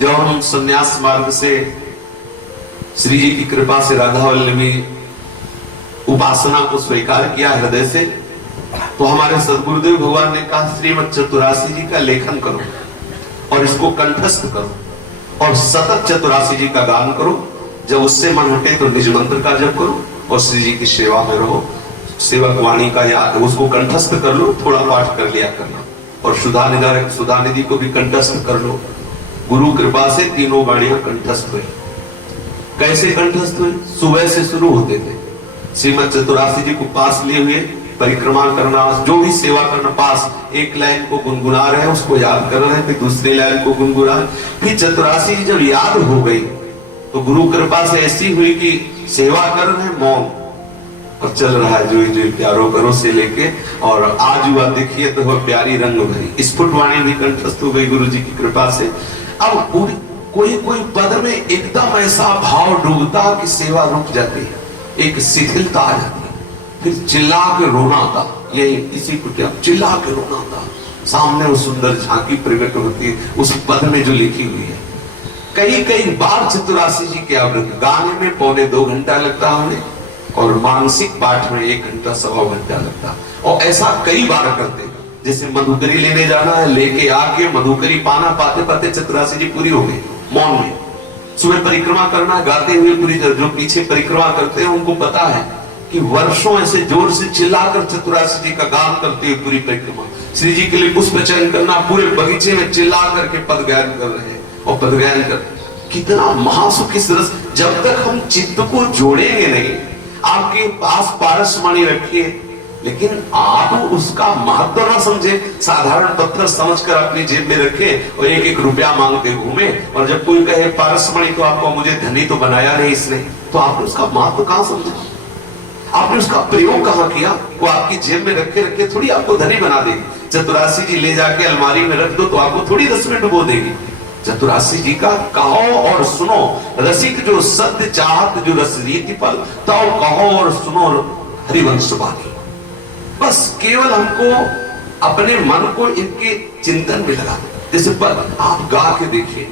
जब हम संन्यास मार्ग से श्री जी की कृपा से राधा वल्लभी उपासना को स्वीकार किया हृदय से, तो हमारे सदगुरुदेव भगवान ने कहा श्रीमद चतुरासी जी का लेखन करो और इसको कंठस्थ करो और सतत चतुरासी जी का गान करो। जब उससे मन हटे तो निज मंत्र का जप करो और श्री जी की सेवा में रहो। सेवक वाणी का याद उसको कंठस्थ कर लो, थोड़ा पाठ कर लिया करना, और सुधा निधारक सुधा निधि को भी कंठस्थ कर लो। गुरु कृपा से तीनों वाणियां कंठस्थ हुई। कैसे कंठस्थ हुई? सुबह से शुरू होते थे, श्रीमद चतुरासी जी को पास लिए हुए परिक्रमा करना, जो भी सेवा करना, पास एक लाइन को गुनगुना रहे हैं, उसको याद कर रहे हैं, फिर दूसरी लाइन को गुनगुना रहे, फिर चतुरासी जी जब याद हो गई तो गुरु कृपा से ऐसी हुई कि सेवा कर रहे हैं मौन और चल रहा है जो जो प्यारो करो से लेके, और आज हुआ देखिए तो वह प्यारी रंग भरी स्फुट वाणी भी कंठस्थ हो गई गुरु जी की कृपा से। अब कोई कोई पद में एकदम ऐसा भाव डूबता कि सेवा रुक जाती है, एक शिथिलता आ जाती है, फिर चिल्ला के रोना था। ये इसी को क्या चिल्ला के रोना था, सामने वो सुंदर झांकी प्रकट होती है उस पद में जो लिखी हुई है। कई कई बार चतुरासी जी के आवृत्ति गाने में 1.25 घंटा लगता हमें, और मानसिक पाठ में 1 घंटा 1.25 घंटा लगता, और ऐसा कई बार करते। जैसे मधुकरी लेने जाना है, लेके आके मधुकरी पाना पाते पाते चतुरासी जी पूरी हो गई मौन में। सुबह परिक्रमा करना गाते हुए पूरी, जो पीछे परिक्रमा करते हैं उनको पता है कि वर्षों ऐसे जोर से चिल्लाकर चतुरासी जी का गान करते हुए पूरी परिक्रमा, श्री जी के लिए पुष्प चयन करना, पूरे बगीचे में चिल्ला करके पद गायन कर रहे हैं, और पद गायन कर कितना महासुख इस रस। जब तक हम चित्त को जोड़ेंगे नहीं, आपके पास पारसमणि रखिए लेकिन आप उसका महत्व ना समझे, साधारण पत्थर समझकर अपनी जेब में रखे और 1-1 रुपया मांगते घूमे, और जब कोई कहे पारसमणि तो आपको मुझे धनी तो बनाया नहीं इसने, तो आपने उसका महत्व कहां समझा, आपने उसका प्रयोग कहां किया? वो आपकी जेब में रखे रखे थोड़ी आपको धनी बना देगी। चतुरासी जी ले जाके अलमारी में रख दो तो आपको थोड़ी रस में डुबो देगी। चतुरासी जी का कहो और सुनो, रसिक जो सत्य चाहत जो रस रीति पल, तो कहो और सुनो हरिवंश बानी। बस केवल हमको अपने मन को इनके चिंतन में लगा। जैसे आप गा के देखिए,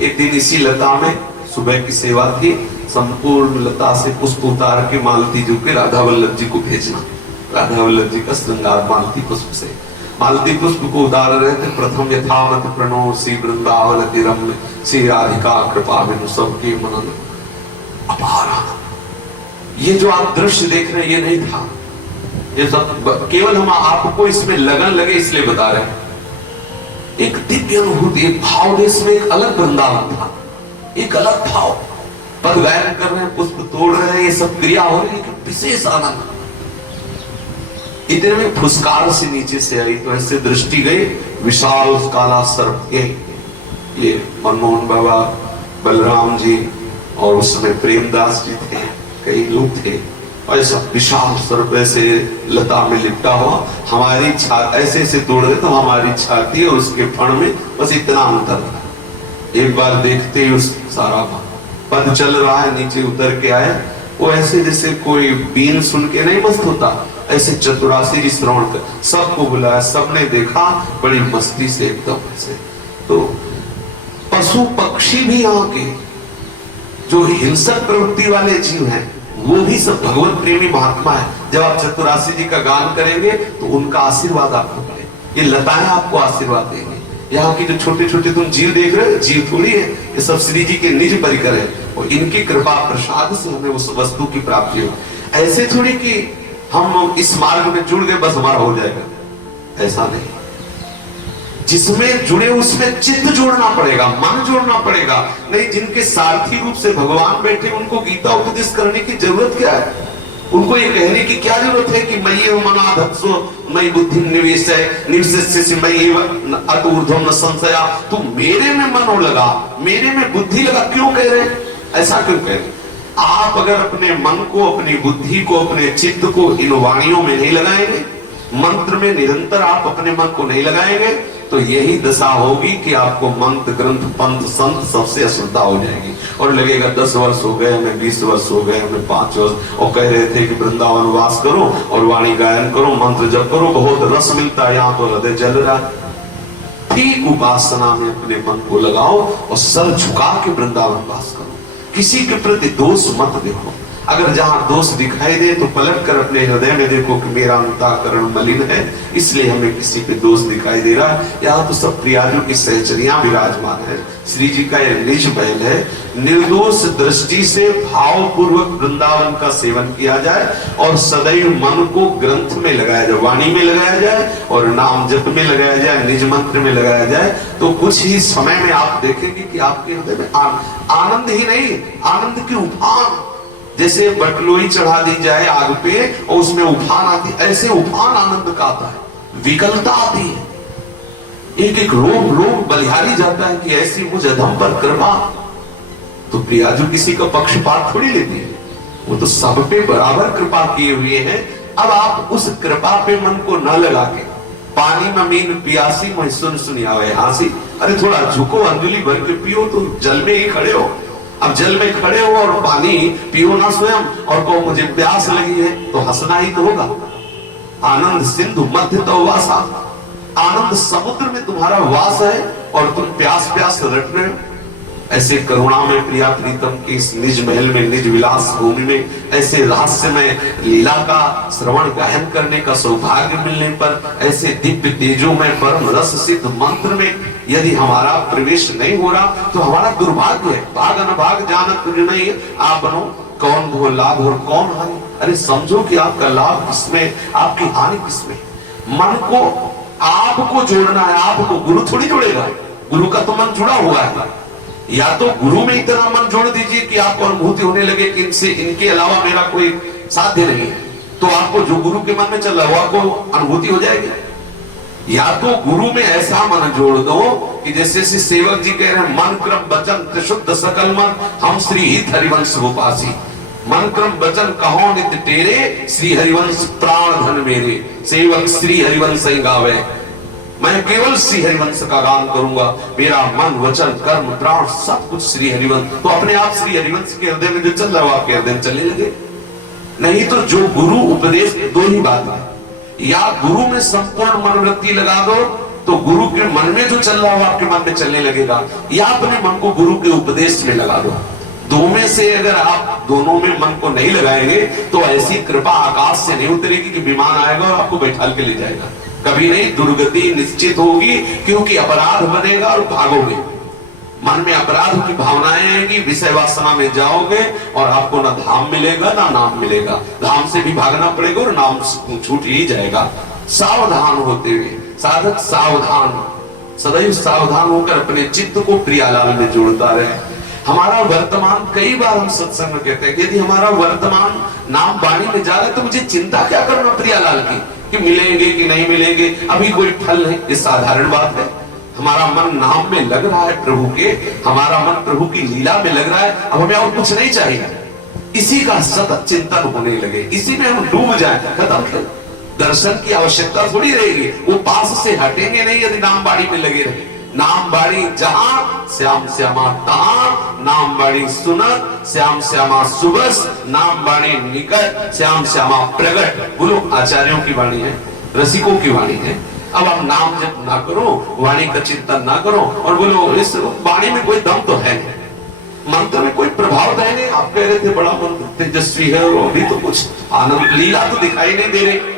एक दिन इसी लता में सुबह की सेवा थी, संपूर्ण लता से पुष्प उतार के मालती जी के राधा वल्लभ जी को भेजना, राधा वल्लभ जी का श्रृंगार मालती पुष्प से, मालती पुष्प को उतार रहे थे। प्रथम यथावत प्रणो श्री वृंदावन तिरम श्री राधिका कृपा बिनु सबके मनन अपार आनंद। ये जो आप दृश्य देख रहे हैं ये नहीं था, ये सब केवल हम आपको इसमें लगन लगे इसलिए बता रहे हैं। एक दिव्य अनुभूति, एक भाव देश में एक अलग वृंदावन था, एक अलग भाव। पद गायन कर रहे हैं, पुष्प तोड़ रहे हैं, ये सब क्रिया हो रही है, विशेष आनंद। इतने में फुसकार से नीचे से आई तो ऐसे दृष्टि गई, विशाल काला सर्प, ये मनमोहन बाबा, बलराम जी, और उसमें प्रेमदास जी थे, कई लोग थे, और ऐसा विशाल सर्प ऐसे लता में लिपटा हुआ हमारी छाती ऐसे ऐसे तोड़ दे तो हमारी छाती और उसके फण में बस इतना अंतर था। एक बार देखते ही उस सारा पद चल रहा है, नीचे उतर के आए, वो ऐसे जैसे कोई बीन सुन के नहीं मस्त होता, ऐसे चतुरासी जी श्रवण कर, सबको बुलाया, सबने देखा, बड़ी मस्ती से एकदम ऐसे। तो पशु पक्षी भी यहाँ के जो हिंसक प्रवृत्ति वाले जीव हैं वो भी सब भगवत प्रेमी महात्मा है। जब आप चतुरासी जी का गान करेंगे तो उनका आशीर्वाद आपको मिले, ये लताएं आपको आशीर्वाद देंगे। यहाँ की जो छोटे छोटे तुम जीव देख रहे हो, जीव थोड़ी है, ये सब श्री जी के निज परिकर है, और इनकी कृपा प्रसाद से हमें उस वस्तु की प्राप्ति हो। ऐसे थोड़ी कि हम इस मार्ग में जुड़ गए बस हमारा हो जाएगा, ऐसा नहीं। जिसमें जुड़े उसमें चित्त जोड़ना पड़ेगा, मन जोड़ना पड़ेगा। नहीं, जिनके सारथी रूप से भगवान बैठे उनको गीता उपदेश करने की जरूरत क्या है? उनको ये कहने की क्या जरूरत है कि मयि मनाधत्सो मयि बुद्धि निवेशय मयि अत ऊर्ध्वं न संशया। तू मेरे में मन लगा, मेरे में बुद्धि लगा, क्यों कह रहे? ऐसा क्यों कह रहे? आप अगर अपने मन को, अपनी बुद्धि को, अपने चित्त को इन वाणियों में नहीं लगाएंगे, मंत्र में निरंतर आप अपने मन को नहीं लगाएंगे, तो यही दशा होगी कि आपको मंत्र ग्रंथ पंथ संत सबसे अश्रद्धा हो जाएगी, और लगेगा 10 वर्ष हो गए हमें, 20 वर्ष हो गए हमें, 5 वर्ष, और कह रहे थे कि वृंदावन वास करो और वाणी गायन करो, मंत्र जप करो, बहुत रस मिलता है, यहाँ तो हृदय जल रहा है। ठीक उपासना में अपने मन को लगाओ और सर झुका के वृंदावन वास करो। किसी के प्रति दोष मत देखो। अगर जहां दोष दिखाई दे तो पलट कर अपने हृदय में देखो कि मेरा अंतःकरण मलिन है, इसलिए हमें किसी पे दोष दिखाई दे रहा है। यहाँ तो सब प्रियाजू की सहचरियां विराजमान है। श्री जी का यह निज महल है। निर्दोष दृष्टि से भाव पूर्वक वृंदावन का सेवन किया जाए और सदैव मन को ग्रंथ में लगाया जाए, वाणी में लगाया जाए और नाम जप में लगाया जाए, निज मंत्र में लगाया जाए, तो कुछ ही समय में आप देखेंगे कि आपके हृदय में आनंद ही नहीं, आनंद की उफान, जैसे बटलोई चढ़ा दी जाए आग पे और उसमें उफान आती, ऐसे उफान आनंद का आता है, विकलता आती है, एक एक रोम रोम बलिहारी जाता है कि ऐसी मुझ अधम पर कृपा। तो प्रियाजू किसी का पक्षपात थोड़ी लेती है, वो तो सब पे बराबर कृपा किए हुए हैं। अब आप उस कृपा पे मन को न लगा के पानी में मीन पियासी मैं सुन सुनियावे हासी, अरे थोड़ा झुको, अंजलि भर के पियो, तो जल में ही खड़े हो। अब जल में खड़े हो और पानी पियो ना स्वयं और कहो मुझे प्यास लगी है, तो हंसना ही तो होगा। आनंद सिंधु मध्य तो वासा, आनंद समुद्र में तुम्हारा वास है और तुम प्यास प्यास रट रहे हो। ऐसे करुणा में प्रिया प्रीतम के इस निज महल में, निज विलास भूमि में, ऐसे रहस्यमय लीला का श्रवण गायन करने का सौभाग्य मिलने पर, ऐसे दिव्य तेजों में परम रस सिद्ध मंत्र में यदि हमारा प्रवेश नहीं हो रहा तो हमारा दुर्भाग्य है। भाग अनभाग जानत तुझ नहीं, आप बनो कौन हो लाभ और कौन हानि। अरे समझो कि आपका लाभ किसमें, आपकी हानि किसमें। मन को आपको जोड़ना है, आपको गुरु थोड़ी जोड़ेगा, गुरु का तो मन जुड़ा हुआ है। या तो गुरु में इतना मन जोड़ दीजिए कि आपको अनुभूति होने लगे कि इनसे, इनके अलावा मेरा कोई साध्य नहीं है, तो आपको जो गुरु के मन में चल रहा है वो आपको अनुभूति हो जाएगी। या तो गुरु में ऐसा मन जोड़ दो कि जैसे सेवक जी कह रहे हैं, मन क्रम वचन त्रिशुद्ध सकल मन हम श्री हित हरिवंश गोपासी। मन क्रम वचन कहो नित्य तेरे, श्री हरिवंश प्राण धन मेरे। सेवक श्री हरिवंश ही गावे, मैं केवल श्री हरिवंश का गान करूंगा, मेरा मन वचन कर्म प्राण सब कुछ श्री हरिवंश। तो अपने आप श्री हरिवंश के हृदय में जो चल रहा है वो आपके हृदय में चलने लगे। नहीं तो जो गुरु उपदेश, दो ही बात है, या गुरु में संपूर्ण मनोवृत्ति लगा दो तो गुरु के मन में जो चल रहा है वो आपके मन में चलने लगेगा, या अपने मन को गुरु के उपदेश में लगा दो। दो में से अगर आप दोनों में मन को नहीं लगाएंगे तो ऐसी कृपा आकाश से नहीं उतरेगी कि विमान आएगा और आपको बैठा के ले जाएगा। कभी नहीं, दुर्गति निश्चित होगी, क्योंकि अपराध बनेगा और भागोगे। मन में अपराध की भावनाएं आएंगी, विषय वासना में जाओगे और आपको ना धाम मिलेगा ना नाम मिलेगा। धाम से भी भागना पड़ेगा और नाम छूट ही जाएगा। सावधान होते हुए साधक सावधान, सदैव सावधान होकर अपने चित्त को प्रियालाल में जोड़ता रहे। हमारा वर्तमान, कई बार हम सत्संग में कहते हैं, यदि हमारा वर्तमान नाम वाणी में जा रहा है तो मुझे चिंता क्या करना प्रियालाल की कि मिलेंगे कि नहीं मिलेंगे, अभी कोई फल नहीं। ये साधारण बात है। हमारा मन नाम में लग रहा है प्रभु के, हमारा मन प्रभु की लीला में लग रहा है, अब हमें और कुछ नहीं चाहिए। इसी का सतत चिंतन होने लगे, इसी में हम डूब जाए, खत्म। दर्शन की आवश्यकता थोड़ी रहेगी, वो पास से हटेंगे नहीं यदि नाम बाड़ी में लगे रहे। नाम बाड़ी जहां श्याम श्यामा तहां, नाम बाड़ी सुनत श्याम श्यामा सुबस, नाम बाड़ी निकट श्याम श्यामा प्रगट। बोलो, आचार्यों की वाणी है, रसिकों की वाणी है। अब आप नाम जप ना करो, वाणी का चिंतन ना करो और बोलो इस वाणी में कोई दम तो है, मंत्र में कोई प्रभाव है नहीं। आप कह रहे थे बड़ा मंत्र तेजस्वी है और अभी तो कुछ आनंद लीला तो दिखाई नहीं दे रही।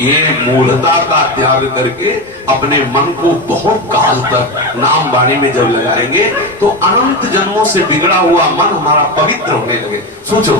ये मूढ़ता का त्याग करके अपने मन को बहुत काल तक नाम वाणी में जब लगाएंगे तो अनंत जन्मों से बिगड़ा हुआ मन हमारा पवित्र होने लगे। सोचो,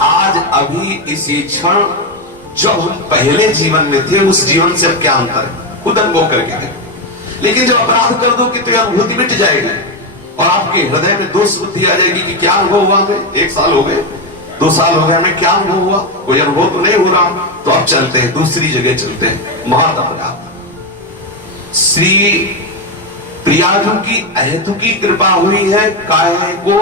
आज अभी इसी क्षण जब हम पहले जीवन में थे उस जीवन से अब क्या अंतर है, खुद अनुभव करके देखें। लेकिन जब अपराध कर दो कि तो यह अनुभूति मिट जाएगी और आपके हृदय में दोष बुद्धि आ जाएगी कि क्या अनुभव हुआ हमें, 1 साल हो गए, 2 साल हो गए, हमें क्या अनुभव हुआ, कोई अनुभव तो नहीं हो रहा। तो अब चलते हैं, दूसरी जगह चलते हैं। महत अपराध। श्री प्रियाजू की अहेतुकी कृपा हुई है काहे को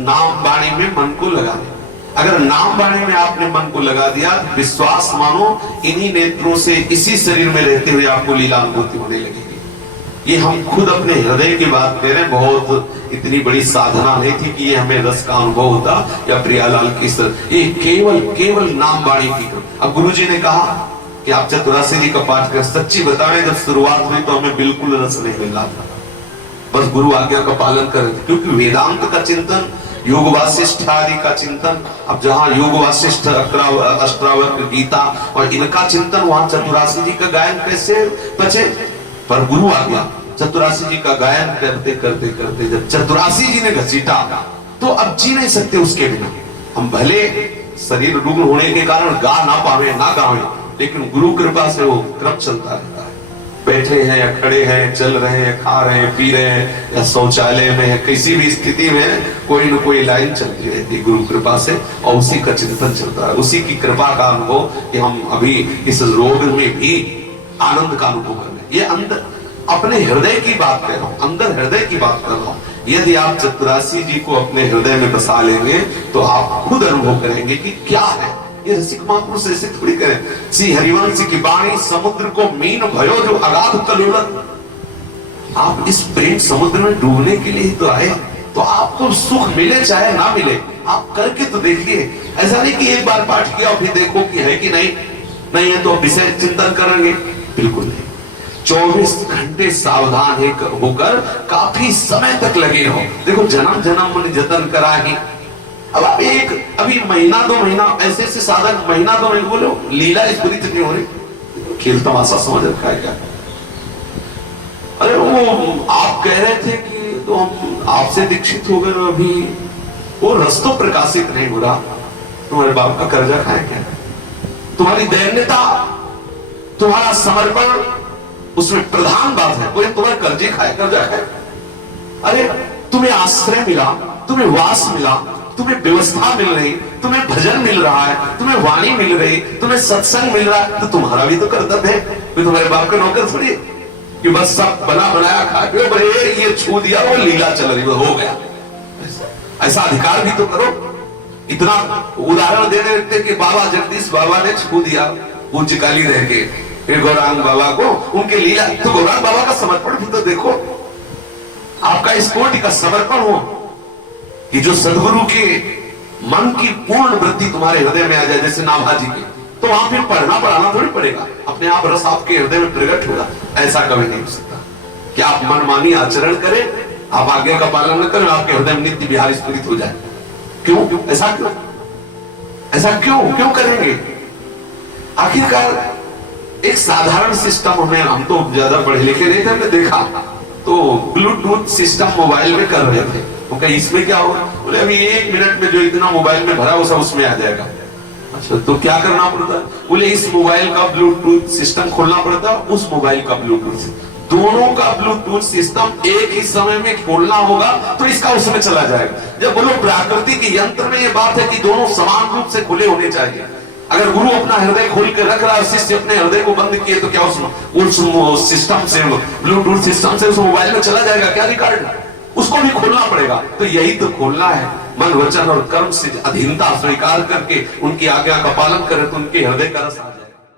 नाम वाणी में मन को लगाने। अगर नाम वाणी में आपने मन को लगा दिया, विश्वास मानो इन्हीं नेत्रों से, इसी शरीर में रहते हुए आपको लीला अनुभूति होने लगेगी। ये हम खुद अपने हृदय की बात कह रहे हैं, बहुत इतनी बड़ी साधना नहीं थी कि ये हमें रस का अनुभव होता या प्रियालाल की सर, ये केवल नाम वाणी की। अब गुरु जी ने कहा कि आप चतुरासी जी का पाठ करें। सच्ची बताएं, जब शुरुआत हुई तो हमें बिल्कुल रस नहीं मिल रहा था, बस गुरु आज्ञा का पालन करें, क्योंकि वेदांत का चिंतन, योग वासिष्ठ आदि का चिंतन, अब जहाँ योग वासिष्ठ अष्टावक्र गीता और इनका चिंतन, वहां चतुरासी जी का गायन कैसे बचे। पर गुरु आज्ञा, चतुरासी जी का गायन करते करते करते जब चतुरासी जी ने घसीटा तो अब जी नहीं सकते उसके बिना। हम भले शरीर रुग्ण होने के कारण गा ना पावे, ना गावे, लेकिन गुरु कृपा से वो क्रम चलता रहता है। बैठे हैं या खड़े हैं, चल रहे हैं, खा रहे हैं, पी रहे हैं, या शौचालय में है, किसी भी स्थिति में कोई न कोई लाइन चलती रहती है गुरु कृपा से, और उसी का चिंतन चलता है, उसी की कृपा का अनुभव कि हम अभी इस रोग में भी आनंद का अनुभव कर रहे हैं। ये अंदर अपने हृदय की बात कर रहा हूं, अंदर हृदय की बात कर रहा हूं। यदि आप चतुरासी जी को अपने हृदय में बसा लेंगे तो आप खुद अनुभव करेंगे कि क्या है ये। रसिक महापुरुष ऐसे थोड़ी करें। श्री हरिवंश की वाणी, समुद्र को मीन भयो जो अगाध कलोलत। आप इस प्रेम समुद्र में डूबने के लिए तो आए, तो आपको सुख मिले चाहे ना मिले, आप करके तो देखिए। ऐसा नहीं कि एक बार पाठ किया और फिर देखो कि है कि नहीं, नहीं है तो विषय चिंतन करेंगे, बिल्कुल नहीं। 24 घंटे सावधान होकर काफी समय तक लगे रहो। देखो जन्म जन्म मन जतन करा ही। अब आप एक अभी महीना 2 महीना ऐसे ऐसे साधन, महीना 2 महीने बोलो लीला इस बुरी तक नहीं हो रही, खेल तमाशा समझ रखा है क्या। अरे वो आप कह रहे थे कि तो हम आपसे दीक्षित हो गए, अभी वो रस तो प्रकाशित नहीं हो रहा। तुम्हारे बाप का कर्जा खाए क्या, तुम्हारी दैन्यता, तुम्हारा समर्पण उसमें प्रधान बात है। कोई तुम्हारे कर्जे खाए, कर्जा खाए। अरे तुम्हें आश्रय मिला, तुम्हें वास मिला, तुम्हें व्यवस्था मिल रही, तुम्हें भजन मिल रहा है, तुम्हें वाणी मिल रही, तुम्हें सत्संग मिल रहा है, तो तुम्हारा भी तो कर्तव्य है। कोई तुम्हारे बाप का नौकर थोड़ी कि बस सब बना बनाया खा के बड़े ये छू दिया, वो लीला चल रही, वो हो गया। ऐसा अधिकार भी तो करो। इतना उदाहरण देने लगते कि बाबा जगदीश बाबा ने छू दिया पूज्य काली रह के, फिर गौरांग बाबा को उनके लीला, तो गौरांग बाबा का समर्पण भी तो देखो। आपका इस कोटि का समर्पण हो कि जो सदगुरु के मन की पूर्ण वृत्ति तुम्हारे हृदय में आ जाए, जैसे नाभाजी की, तो वहां फिर पढ़ना पढ़ाना थोड़ी पड़ेगा, अपने आप रस आपके हृदय में प्रकट होगा। ऐसा कभी नहीं हो सकता कि आप मनमानी आचरण करें, आप आज्ञा का पालन न करें, आपके हृदय में नित्य विहार स्फुरित हो जाए। क्यों? ऐसा क्यों? ऐसा क्यों करेंगे? आखिरकार एक साधारण सिस्टम हमें, हम तो ज्यादा पढ़े लिखे नहीं थे, हमने देखा तो ब्लूटूथ सिस्टम मोबाइल में कर रहे थे। वो कहीं इसमें क्या होगा, बोले अभी 1 मिनट में जो इतना मोबाइल में भरा वो सब उसमें आ जाएगा। अच्छा तो क्या करना पड़ता है, बोले इस मोबाइल का ब्लूटूथ सिस्टम खोलना पड़ता है, उस मोबाइल का ब्लूटूथ, दोनों का ब्लूटूथ सिस्टम एक ही समय में खोलना होगा तो इसका उसमें चला जाएगा। जब बोलो प्राकृतिक यंत्र में ये बात है कि दोनों समान रूप से खुले होने चाहिए। अगर गुरु अपना हृदय खोल के रख रहा है, शिष्य अपने हृदय को बंद किए, तो क्या उस सिस्टम से, ब्लूटूथ सिस्टम से उस मोबाइल में चला जाएगा क्या रिकॉर्ड? उसको भी खोलना पड़ेगा। तो यही तो खोलना है, मन वचन और कर्म से अधीनता स्वीकार करके उनकी आज्ञा का पालन करें तो उनके हृदय का रस आ जाए।